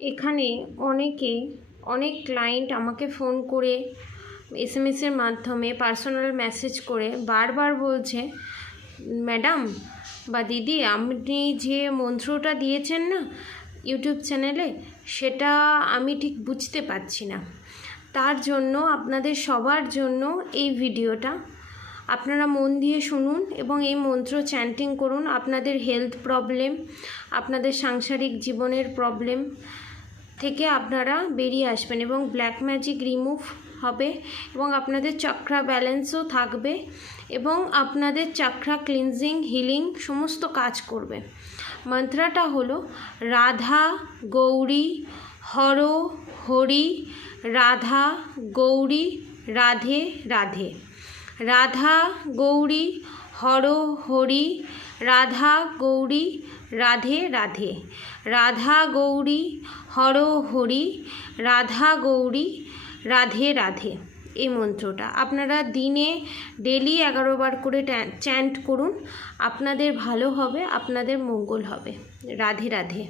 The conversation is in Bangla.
এখানে অনেক ক্লায়েন্ট আমাকে ফোন করে এসএমএসের মাধ্যমে পার্সোনাল মেসেজ করে বারবার বলছে, ম্যাডাম বা দিদি, আপনি যে মন্ত্রটা দিয়েছেন না ইউটিউব চ্যানেলে, সেটা আমি ঠিক বুঝতে পারছি না। তার জন্য আপনাদের সবার জন্য এই ভিডিওটা, আপনারা মন দিয়ে শুনুন এবং এই মন্ত্র চ্যান্টিং করুন। আপনাদের হেলথ প্রবলেম, আপনাদের সাংসারিক জীবনের প্রবলেম থেকে আপনারা বেরিয়ে আসবেন এবং ব্ল্যাক ম্যাজিক রিমুভ হবে এবং আপনাদের চক্রা ব্যালেন্সও থাকবে এবং আপনাদের চক্রা ক্লিনজিং, হিলিং সমস্ত কাজ করবে। মন্ত্রটা হলো রাধা গৌরী হর হরি, রাধা গৌরী রাধে রাধে, রাধা গৌরী হর হরি, রাধা গৌরী রাধে রাধে, রাধা গৌরী হর হরি, রাধা গৌরী রাধে রাধে। এই মন্ত্রটা আপনারা দিনে ডেলি 11 বার করে চ্যান্ট করুন। আপনাদের ভালো হবে, আপনাদের মঙ্গল হবে। রাধে রাধে।